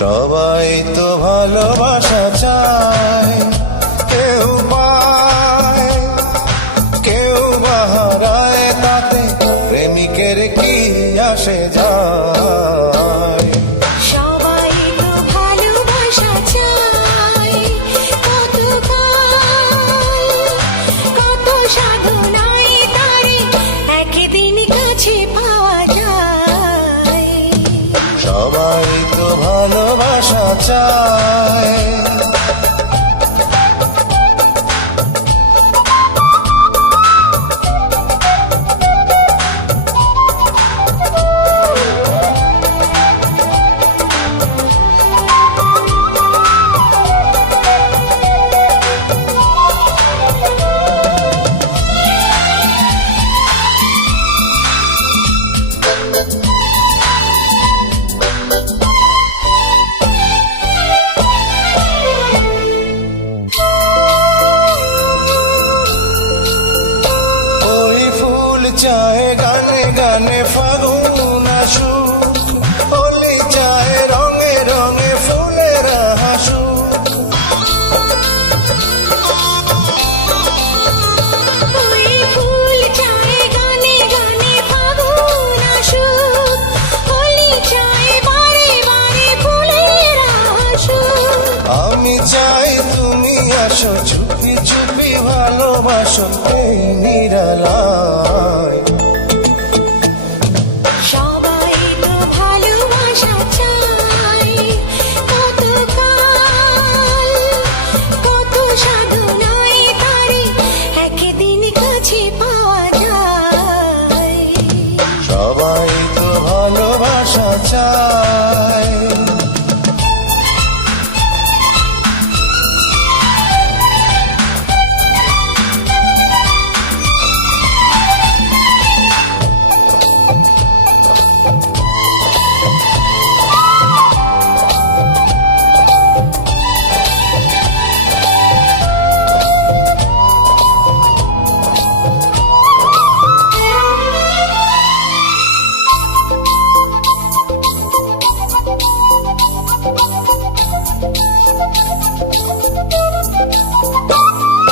সবাই তো ভালোবাসা চায়, কেউ পায় কেউ বাহারায়, তাতে প্রেমিকের কি আসে যায়। সবাই তো ভালোবাসা চায়, কত সাধনায় তারে একদিন কাছে পাওয়া যায়। সবাই তো ভালোবাসা চায়। চায় গানে গানে ফাগুন আসুক, হোলি চায় রঙে রঙে ফুলের হাসুক। ওই ফুল চায় গানে গানে ফাগুন আসুক, হোলি চায় বারে বারে ফুলের আসুক। আমি চাই তুমি আসো, চুপি চুপি ভালোবাসো এই নিরালায়। সবাই তো ভালোবাসা চায়, কত সাধনায় তারে একদিন কাছে পাওয়া যায়। সবাই তো ভালোবাসা চায়।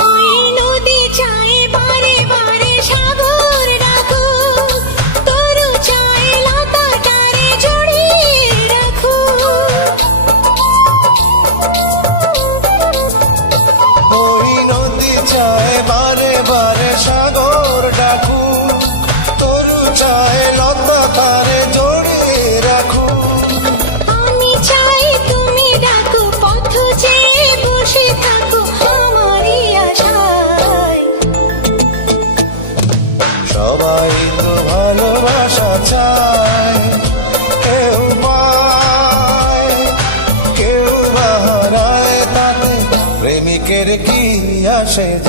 ওই নদী চায় বারে বারে সাগর ডাকুক, তরু চায় লতাটারে জড়িয়ে রাখুক। ওই নদী চায় বারে বারে সাগর ডাকুক, তরু চায় লতা তারে জড়িয়ে রাখুক। আমি চাই তুমি ডাকো, পথ চেয়ে বসে থাকো আমারই আশায়। সবাই তো ভালোবাসা চায়, কেউ পায় কেউ বাহারায়, তাতে প্রেমিকের কি আসে যায়।